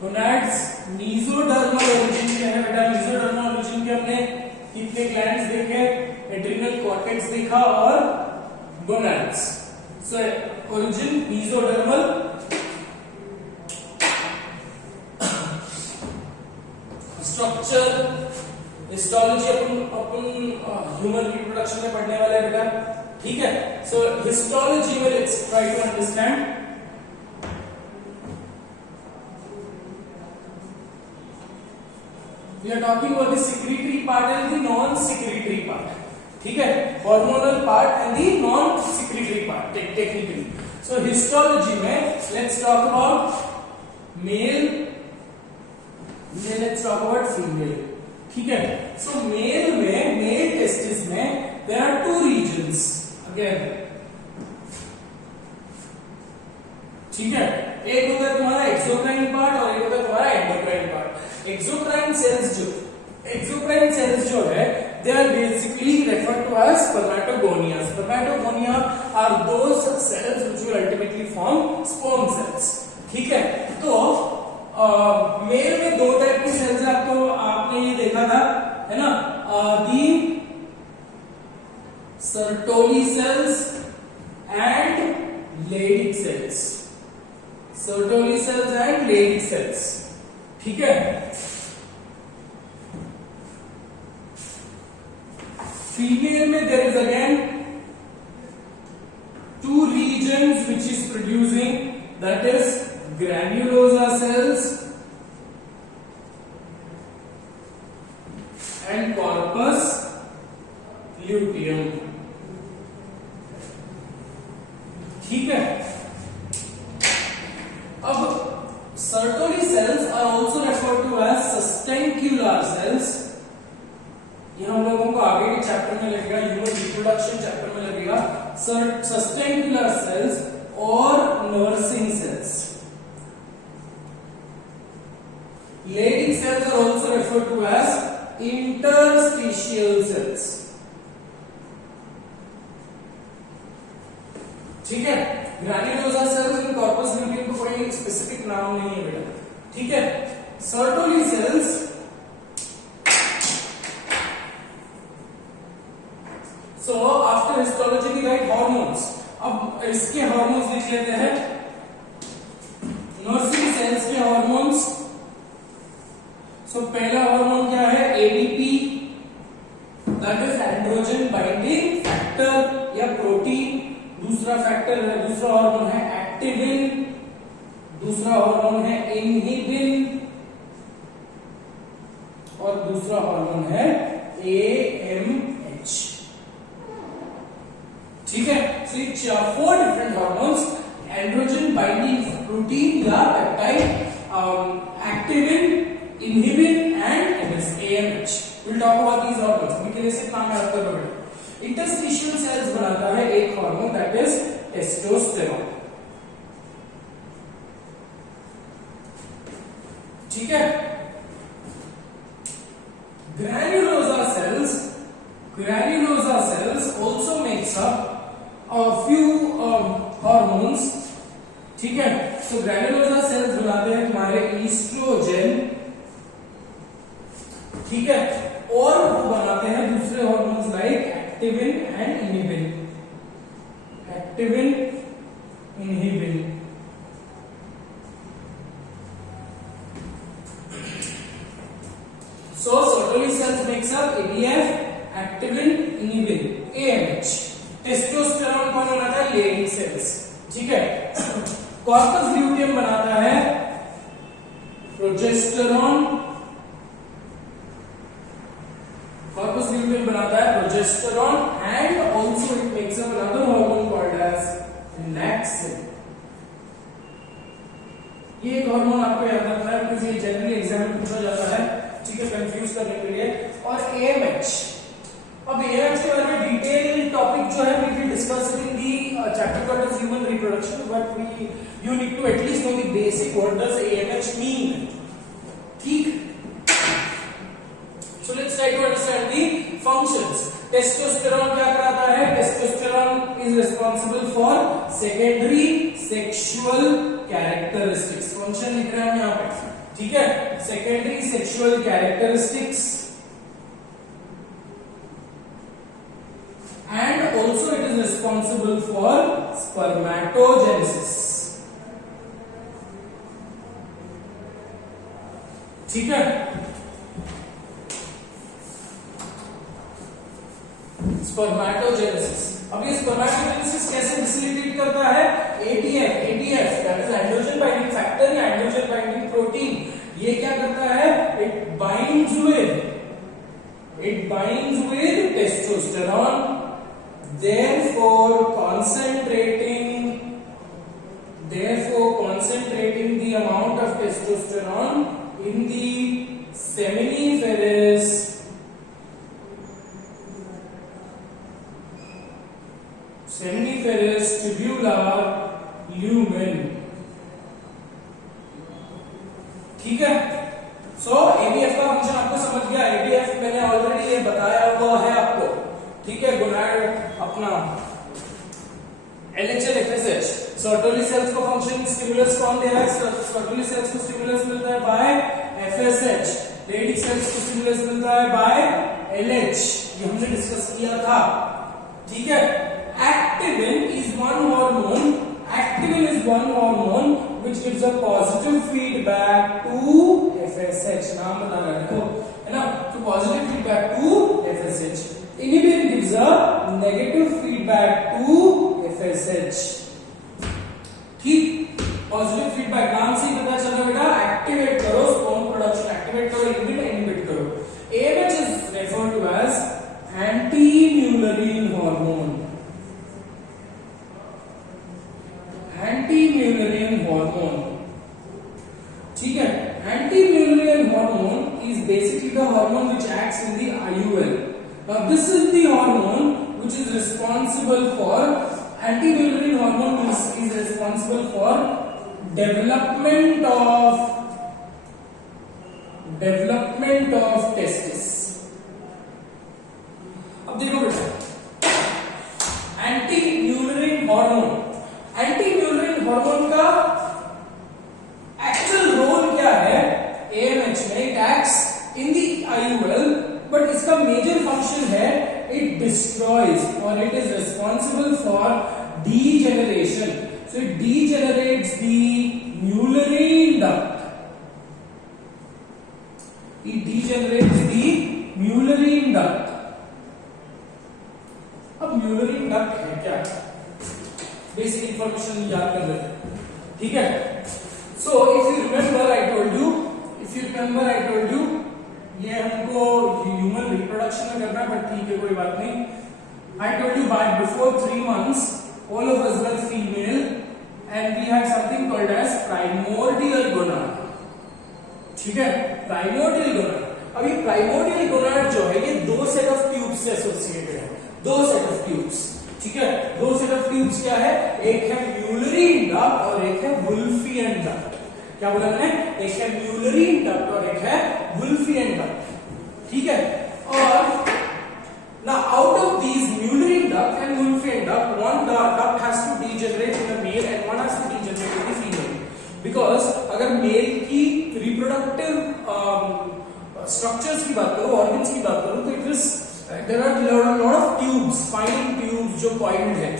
Gonads mesodermal origin क्या है बेटा? mesodermal origin के हमने कितने glands देखे? adrenal cortex देखा और gonads. So origin mesodermal. Structure histology अपन ह्यूमन रिप्रोडक्शन में पढ़ने वाले हैं बेटा. ठीक है. सो हिस्टोलॉजी में let's try to understand. We are talking about the secretory part and the non secretory part. ठीक है. Hormonal part and the non secretory part technically. So histology में let's talk about male, let's talk about female. ठीक है. So male में, male testis में there are two regions again. ठीक है. एक होता है तुम्हारा एक्सोक्राइन पार्ट और एक होता है तुम्हारा एंडोक्राइन पार्ट. एक्सोक्राइन सेल्स जो है they are basically referred to as spermatogonia. Spermatogonia are those cells which will ultimately form sperm cells. ठीक है. तो मेल में दो टाइप की सेल्स है, आपने ये देखा था, है ना, the Sertoli cells and Leydig cells. Sertoli cells and Leydig cells. ठीक है. फीमेल में there is again two regions which is producing, that is granulosa cells and corpus luteum. ठीक है. अब इंट्रोडक्शन चैप्टर में लगेगा, सस्टेंटिकुलर सेल्स और nursing cells. Leydig cells are also referred to as interstitial cells. ठीक है, granulosa cells in corpus luteum को कोई स्पेसिफिक नाम नहीं है बेटा. ठीक है, Sertoli cells so after histology we write hormones. अब इसके हार्मोन्स लिख लेते हैं. नर्सिंग सेल्स के हार्मोन्स. सो पहला हार्मोन क्या है? ADP, that is androgen binding factor या प्रोटीन. दूसरा फैक्टर है, दूसरा हार्मोन है एक्टिविन, दूसरा हार्मोन है इनहिबिन और दूसरा हार्मोन है एएमएच. ठीक है, सो ये 4 different hormones, androgen binding protein या peptide, activin, inhibin and AMH. We'll talk about these hormones. अभी के लिए सिर्फ नाम याद कर लो बेटा. इंटरस्टिशियल सेल्स बनाता है एक हार्मोन, दैट इज टेस्टोस्टेरोन. ठीक है, granulosa cells also makes up a few hormones. ठीक है, तो granulosa cells बनाते हैं हमारे ईस्ट्रोजन. ठीक है, और वो बनाते हैं दूसरे hormones like activin and inhibin. Activin, inhibin. So Sertoli cells makes up ADF, activin, inhibin, AMH. Testosterone कौन बनाता है? Leydig cells. ठीक है, कॉर्पस ल्यूटियम बनाता है प्रोजेस्टेरोन. कॉर्पस ल्यूटियम बनाता है progesterone and also it makes up another hormone called as relaxin. ये एक हार्मोन आपको याद रखना है बिकॉज़ ये जनरली एग्जाम में पूछा जाता है. ठीक है, कंफ्यूज करने के लिए. और एएमएच, अब एएमएच के बारे में डिटेल टॉपिक जो है we will discuss in the chapter called as human reproduction, but you need to at least know the basic what does AMH mean. ठीक, so let's try to understand the functions. Testosterone क्या कराता है? Testosterone is responsible for secondary sexual characteristics. Function लिख रहे हैं हम यहाँ पे. ठीक है, secondary sexual characteristics and also it is responsible for spermatogenesis. ठीक है, स्पर्मेटोजेनेसिस. अब ये स्पर्मेटोजेनेसिस कैसे फैसिलिटेट करता है? ADF that is androgen binding factor या एंड्रोजन बाइंडिंग प्रोटीन. ये क्या करता है? It binds with testosterone, therefore concentrating the amount of testosterone in the seminiferous tubular lumen. ठीक है, सो एबीएफ का फंक्शन आपको समझ गया. एबीएफ मैंने ऑलरेडी ये बताया हुआ है आपको. ठीक है, गोनाड अपना एलएचएल एफएसएच. सर्टोली सेल्स को फंक्शन स्टिमुलस कौन दे रहा है? सर्टोली सेल्स को स्टिमुलस मिलता है बाय एफएसएच. लेडिक सेल्स को स्टिमुलस मिलता है बाय एलएच. ये हमने डिस्कस किया था. ठीक है, activin is one hormone which gives a positive feedback to FSH. नाम बता रहा है देखो, है ना, तो positive feedback to FSH. Inhibin gives a negative feedback to FSH. ठीक, positive feedback नाम से ही पता चला बेटा. एक्टिवेट करो स्पर्म प्रोडक्शन, एक्टिवेट करो इनहिबिट करो. AMH is referred to as anti-Mullerian hormone. Anti-Mullerian hormone. ठीक है, anti-Mullerian hormone is basically the hormone which acts in the IUL. Now this is the hormone which which is responsible for anti-mullerian hormone is responsible for development of testis. अब देखो बेटा, anti Mullerian hormone का actual role क्या है AMH में? It acts in the IUL, but इसका major function है it destroys और it is responsible for degeneration. So it degenerates the Mullerian duct. It degenerates the Mullerian duct. अब Mullerian duct है क्या? Basic information याद कर लेते हैं, ठीक है? So if you remember I told you, ये हमको ह्यूमन रिप्रोडक्शन में करना है, बट ठीक है कोई बात नहीं. I told you by before 3 months all of us were female and we had something called as primordial gonad. ठीक है, प्राइमोर्डियल गोनाड. अब ये प्राइमोर्डियल गोनाड जो है ये दो सेट ऑफ ट्यूब्स से एसोसिएटेड है. दो सेट ऑफ ट्यूब्स, ठीक है. दो सेट ऑफ ट्यूब्स क्या है? एक है म्यूलरिन डक्ट और एक है वुल्फियन डक्ट. क्या बोला मैंने? एक है म्यूलरिन डक्ट और एक है वुल्फियन डक्ट, ठीक है. और now out of these Mullerian duct and Wolffian duct, one duct has to degenerate in the male and one has to degenerate in the female. Because अगर मेल की रिप्रोडक्टिव स्ट्रक्चर्स की बात करो, ऑर्गन्स की बात करो, तो it is there are lot of tubes, fine tubes जो कॉइल्ड है.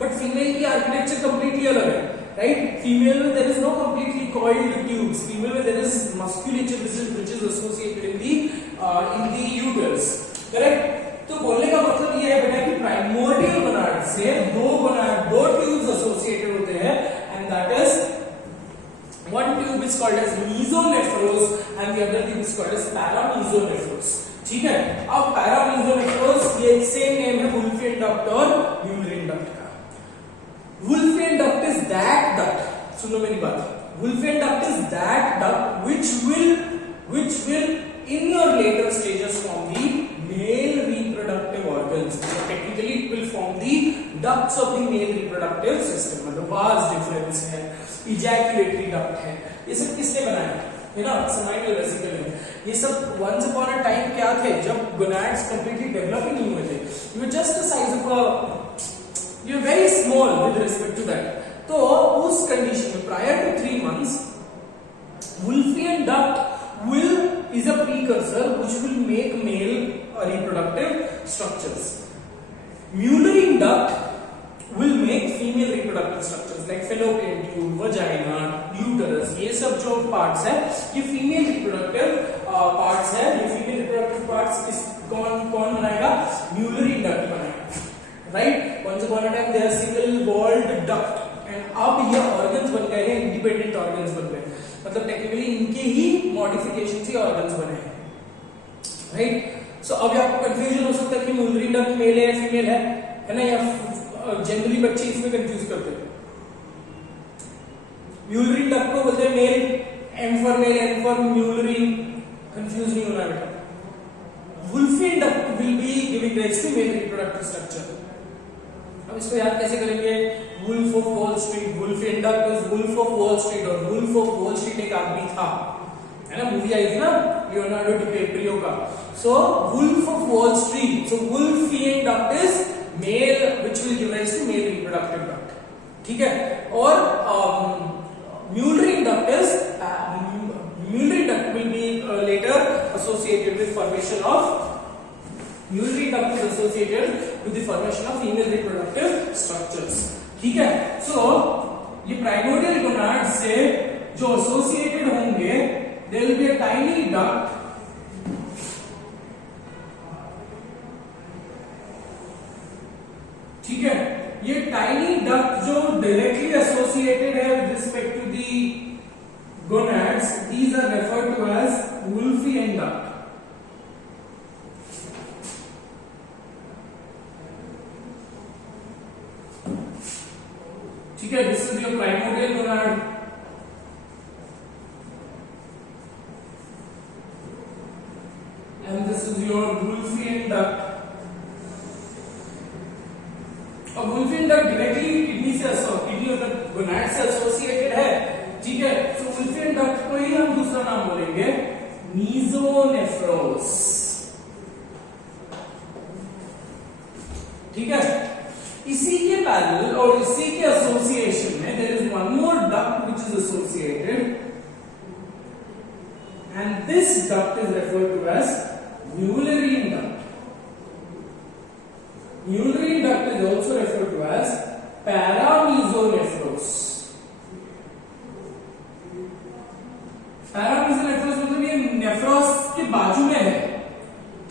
बट फीमेल की आर्किटेक्चर कंप्लीटली अलग है, राइट? फीमेल में there is no completely coiled tubes. Female में there is musculature which is associated in the uterus, correct? तो बोलने का मतलब ये है बेटा कि प्राइमोर्डियल गोनाड से दो ट्यूब्स एसोसिएटेड होते हैं. And that is one tube is called as mesonephros and the other tube is called as paramesonephros. ठीक है. अब paramesonephros ये सेम नेम है Wolffian duct और Mullerian duct का. Wolffian duct is that duct, सुनो मेरी बात. Wolffian duct is that duct which will in your later stages form the male reproductive organs. So technically it will form the ducts of the male reproductive system. मतलब vast difference है. Ejaculatory duct है. ये सब किसने बनाया है ना? Seminal vesicle है. ये सब once upon a time क्या थे? जब gonads completely develop नहीं हुए थे. You were just the size of you were very small with respect to that. तो उस कंडीशन में prior to 3 months Wolffian duct is a precursor which will make male reproductive structures. Mullerian duct will make female reproductive structures like fallopian tube, vagina, uterus. ये सब जो parts है ये female reproductive parts है. ये female reproductive parts कौन बनाएगा? Mullerian duct बनाएगा, right? Once upon a time they are single walled duct and अब ये organs बन गए हैं, independent organs बन गए. मतलब टेक्निकली इनके ही मॉडिफिकेशन से ऑर्गन्स बने हैं, राइट? सो अब आपको कंफ्यूजन हो सकता है कि Mullerian duct मेल है फीमेल है ना? या जनरली बच्चे इसमें कंफ्यूज करते हैं. Mullerian duct को बोलते हैं male, M for male, N for Mullerian. Confuse नहीं होना बेटा. Wolffian duct will be giving rise to male reproductive structure. अब इसको याद कैसे करेंगे? Wolf of Wall Street, Wolffian duct is Wolf of Wall Street. और Wolf of Wall Street एक आदमी था, है ना? मूवी आई थी ना लियोनार्डो डिकैप्रियो का. So Wolf of Wall Street. So Wolffian duct is male which will give rise to male reproductive duct, ठीक है? और Mullerian duct will be later associated with formation of Mullerian duct is associated with the formation of female reproductive structures, ठीक है? So ये primordial gonad से जो एसोसिएटेड होंगे there will be a tiny duct ठीक है. ये टाइनी डक्ट जो डायरेक्टली एसोसिएटेड है with respect to the gonads, these are referred to as Wolffian duct. ठीक है. This is your primordial gonad and this is your Wolffian duct. और Wolffian duct directly kidney से kidney और gonad से associated है, ठीक है। तो वुल्फिन डक्ट को ही हम दूसरा नाम बोलेंगे मीजोनेफ्रोस, ठीक है। इसी के पैरेलल और इसी के एसोसिएशन में there is one more duct which is associated and this duct is referred to as Mullerian duct. Mullerian duct is also referred to as paramesonephros. Paramesonephros मतलब ये नेफ्रोस के बाजू में है,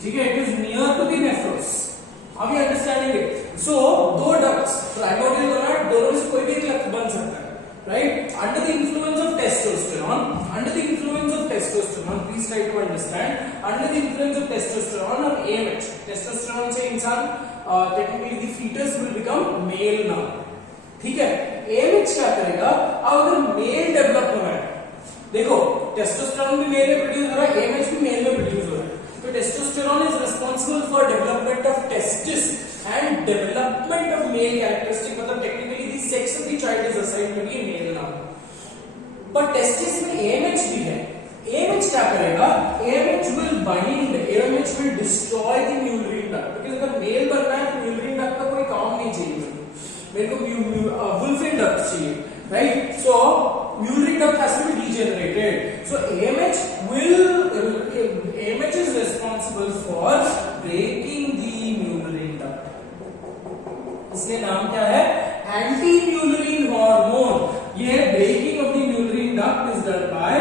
ठीक है। It is near to the nephros. अब ये अंडरस्टैंडिंग है। सो दो डक्ट्स प्राइमोर्डियल गोनाड, दोनों में से कोई भी एक लक्ष्य बन सकता है, right? Under the influence of testosterone, please try to understand. Under the influence of testosterone or AMH, testosterone से इंसान technically the fetus will become male now, ठीक है। AMH क्या करेगा? अब अगर मेल डेवलप हो रहा है, देखो टेस्टोस्टेरोन भी मेल में प्रोड्यूस हो रहा है, AMH भी मेल में प्रोड्यूस हो रहा है, तो testosterone is responsible for development of testis and development of male characteristic, मतलब technically the sex of the child is assigned to be male now. पर टेस्टिस में AMH भी है। AMH क्या करेगा? AMH will bind, AMH will destroy the Mullerian duct, क्योंकि अगर मेल बनना है तो Mullerian duct का कोई काम नहीं चाहिए, मेरे को वुल्फिन डक्ट चाहिए, right? So Mullerian duct has to be degenerated. So AMH is responsible for breaking the Mullerian duct. इसलिए नाम क्या है? Anti-Mullerian hormone. ये breaking of the Mullerian duct is done by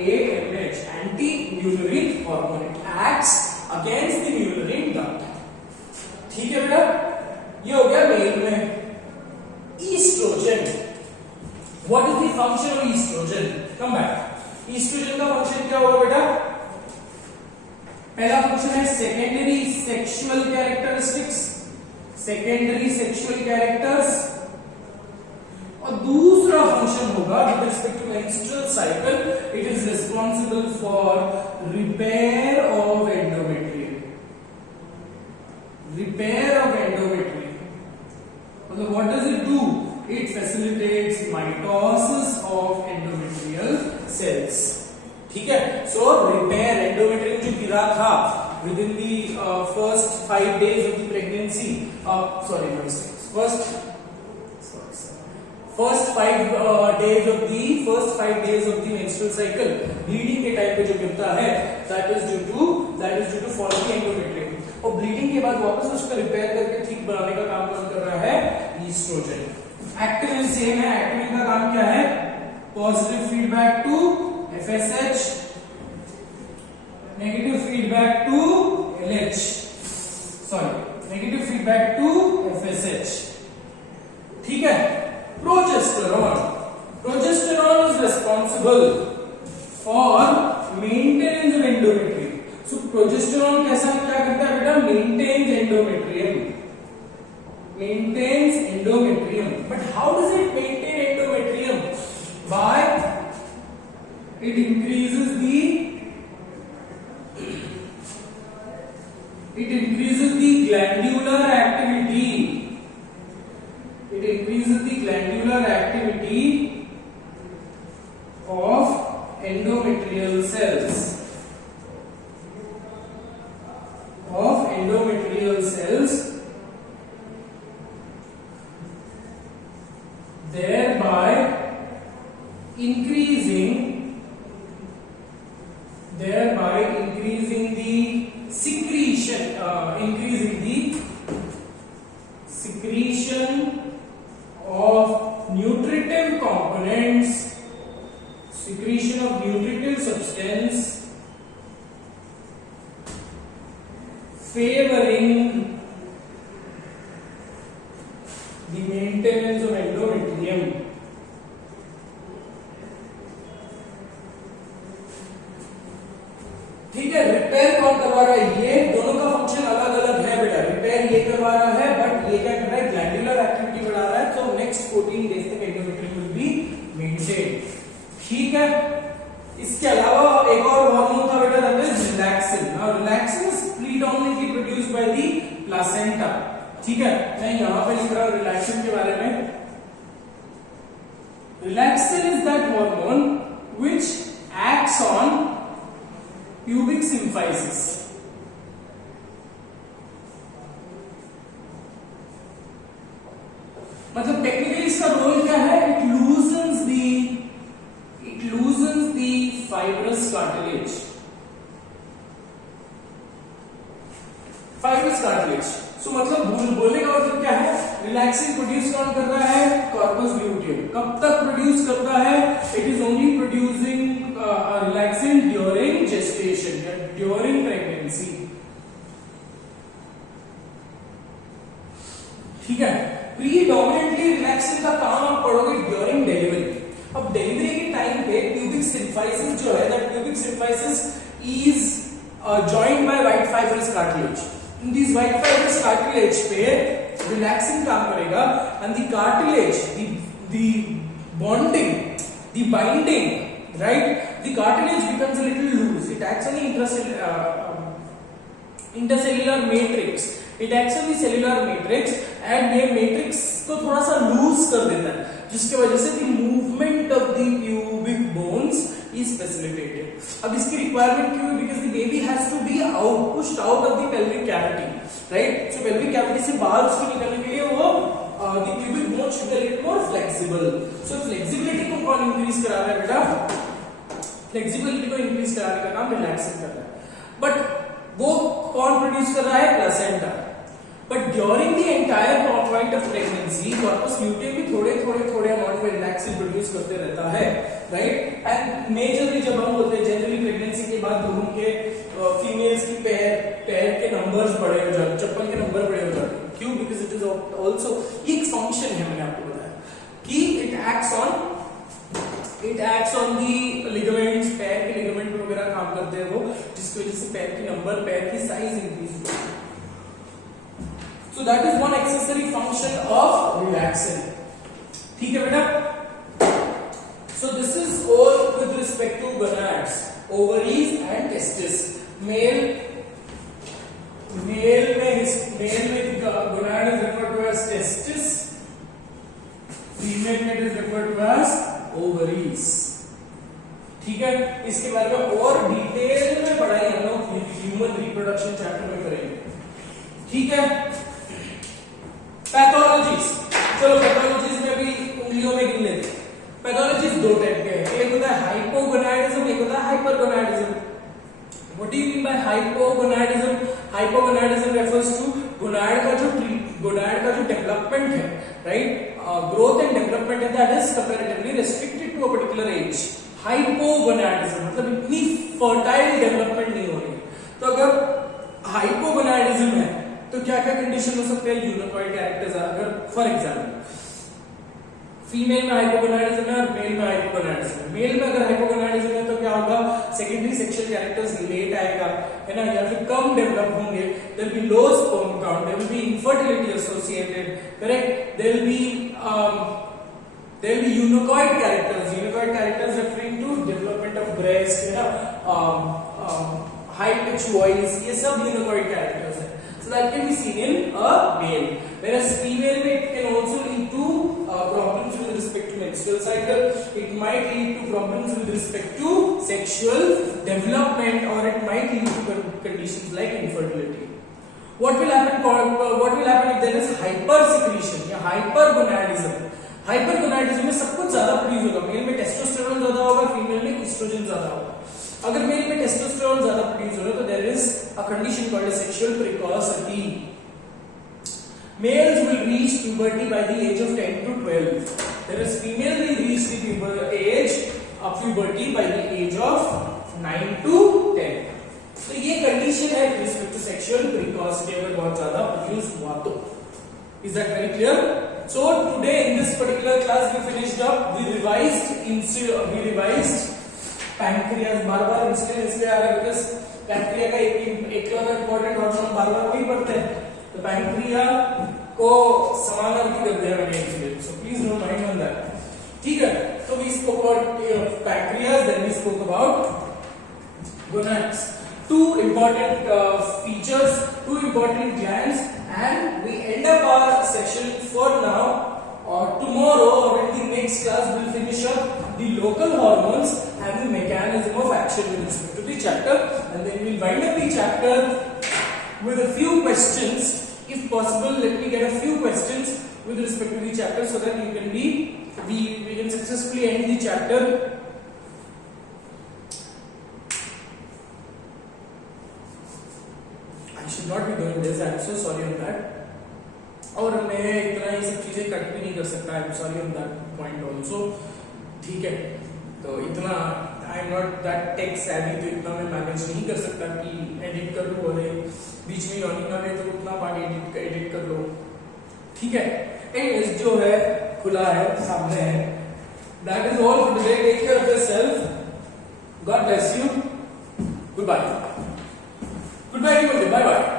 AMH, anti-Mullerian hormone. It acts against the Mullerian duct. ठीक है बेटा, ये हो गया मेल में। Estrogen. What is the function of estrogen? Come back. Estrogen का function क्या होगा बेटा? पहला function है secondary sexual characteristics, secondary sexual characters, और दूसरा फंक्शन होगा with respect to menstrual cycle, it is responsible for repair of endometrium. Repair of endometrium. मतलब what does it do? It facilitates mitosis of endometrial cells. ठीक है? So repair endometrium जो गिरा था within the first 5 days of the pregnancy, sorry, my mistake. First 5 days of the menstrual cycle, bleeding के टाइम पे जो गिरता है, that is due to faulty endometrium, और bleeding के बाद वापस उसको रिपेयर करके ठीक बनाने का काम कौन कर रहा है? Estrogen. Activin सेम है। Activin का काम क्या है? Positive feedback to FSH, negative feedback to LH. Sorry, negative feedback to FSH. ठीक है? Progesterone. Progesterone is responsible for maintenance of endometrium. So progesterone कैसा क्या करता है बेटा? Maintains endometrium. Maintains endometrium. But how does it maintain endometrium? By it increases the glandular activity. It increases the glandular activity of endometrial cells. Thereby increasing the secretion of nutritive components, secretion of nutritive substance, favoring the maintenance of endometrium. ठीक है, रिपेयर कौन करवा रहा है? ये दोनों का फंक्शन अलग अलग है बेटा। रिपेयर ये करवा रहा है, बट ये क्या कर रहा है? ग्लैंडुलर एक्टिविटी बढ़ा रहा है। तो नेक्स्ट 14 डेज तक एंडोमेट्रियम विल बी मेंटेन। ठीक है, इसके अलावा एक और हार्मोन था बेटा, that is relaxin. Now relaxin is predominantly produced by the placenta, ठीक है, मैं यहां पे लिख रहा हूं रिलैक्सिन के बारे में। Relaxin is that hormone which acts on pubic symphysis. मतलब टेक्निकली इसका रोल क्या है? It loosens the fibrous cartilage. Fibrous cartilage, so मतलब बोलने का मतलब क्या है? रिलैक्सिन प्रोड्यूस कौन कर रहा है? Corpus luteum. कब तक प्रोड्यूस करता है? It is only producing relaxin during gestation या ड्यूरिंग प्रेगनेंसी। ठीक है, प्रीडोमिनेंटली रिलैक्सिन का काम आप पढ़ोगे ड्यूरिंग डिलीवरी। अब डिलीवरी के टाइम पे प्यूबिक सिम्फाइसिस जो है, that pubic symphysis is joined by white fibrous cartilage. In this white fibrous cartilage पे रिलैक्सिन काम करेगा and the cartilage, the bonding, the binding, right, the cartilage becomes a little loose. It acts on the intercellular matrix. It acts on the cellular matrix and ये matrix को थोड़ा सा loose कर देता है, जिसके वजह से the movement of the pubic bones is facilitated. अब इसकी requirement क्यों है? Because the baby has to be pushed out of the pelvic cavity, right? So pelvic cavity से बाहर उसको निकलने के लिए वो the pubic bone should be a little more flexible. So flexibility को कौन increase करा रहा है बेटा? Flexibility को increase कराने का काम रिलैक्सिन कर रहा है। But वो कौन प्रोड्यूस कर रहा है? Placenta. But during the entire point of pregnancy, corpus luteum भी थोड़े अमाउंट में रिलैक्सिन प्रोड्यूस करते रहता है, right? And majorly जब हम बोलते हैं जनरली प्रेगनेंसी के बाद उनके फीमेल्स की पैर के नंबर्स बड़े हो जाते, चप्पल के नंबर बड़े हो जाते हैं। क्यों? Because it is also एक फंक्शन है, मैंने आपको बताया कि it acts on the ligaments, पैर के लिगामेंट वगैरह काम करते हैं वो, जिसकी वजह से पैर की नंबर, पैर की साइज इंक्रीज होती है। So that is one accessory function of relaxin. ठीक है बेटा? So this is all with respect to gonads, ovaries and testes. Male में gonad is referred to as testis. Female में it is referred to as ovaries. ठीक है, इसके बारे में और डिटेल में पढ़ाई हम लोग ह्यूमन रिप्रोडक्शन चैप्टर में करेंगे। ठीक है, पैथोलॉजीज, चलो पैथोलॉजीज में भी उंगलियों में गिन लेते हैं। पैथोलॉजीज दो टाइप के हैं, एक होता है हाइपोगोनाडिज्म, एक होता है hypergonadism. What do you mean by hypogonadism? Hypogonadism refers to gonad का जो डेवलपमेंट है, राइट, ग्रोथ एंड डेवलपमेंट है, that is comparatively restricted to a particular age. Hypogonadism मतलब इतनी फर्टाइल डेवलपमेंट नहीं हो रही है। तो अगर हाइपोगोनाडिज्म है तो क्या क्या कंडीशन हो सकते हैं? यूनिकॉइड कैरेक्टर्स। अगर फॉर एग्जांपल फीमेल में हाइपोगोनाडिज्म है और मेल में हाइपोगोनाडिज्म है। मेल में अगर हाइपोगोनाडिज्म है तो क्या होगा? सेकेंडरी सेक्सुअल कैरेक्टर्स लेट आएगा, है ना, या फिर कम डेवलप होंगे। There will be low sperm count, there will be infertility associated, correct. There will be eunuchoid characters referring to development of breast, है ना, हाई पिच वॉइस, ये सब यूनिकॉइड कैरेक्टर्स है। So that can be seen in a male, whereas female may it can also lead to problems with respect to menstrual cycle. It might lead to problems with respect to sexual development, or it might lead to conditions like infertility. What will happen if there is hypersecretion या hypergonadism? Hypergonadism में सब कुछ ज्यादा प्रोड्यूस होगा। मेल में टेस्टोस्टेरोन ज्यादा होगा, फीमेल में एस्ट्रोजन ज्यादा होगा। अगर मेल में टेस्टोस्टेरोन ज्यादा प्रोड्यूस हो रहा है तो there is a condition called sexual precocity. Males will reach puberty by the age of 10 to 12, whereas female will reach the age of puberty by the age of 9 to 10. तो ये कंडीशन है with respect to sexual precocity अगर बहुत ज्यादा प्रोड्यूस हुआ तो। Is that very clear? So today in this particular class we finished up, we revised pancreas. बार-बार इसलिए आ रहा है बिकॉज़ पैंक्रिया का एक इंपॉर्टेंट हार्मोन बार-बार नहीं पढ़ते हैं, तो पैंक्रिया को समानार्थी कर दिया मैंने इसलिए, so please don't mind on that. ठीक है, तो we spoke about pancreas, then we spoke about gonads. Two important features, two important glands, and we end up our session for now. Tomorrow or in the next class we'll finish up the local hormones and the mechanism of action with respect to the chapter, and then we'll wind up the chapter with a few questions. If possible, let me get a few questions with respect to the chapter so that you can we can successfully end the chapter. I should not be doing this. I am so sorry on that. और मैं इतना ये सब चीजें कट भी नहीं कर सकता. I am sorry on that point also. ठीक है, तो इतना I am not that tech savvy, तो इतना मैं मैनेज नहीं कर सकता कि एडिट कर लूँ और बीच में यॉर्निंग ना ले तो उतना पार्ट एडिट कर लो. ठीक है, एनीवेज जो है खुला है, सामने है. That is all for today. Take care of yourself. God bless you. Goodbye. Goodbye. Bye bye.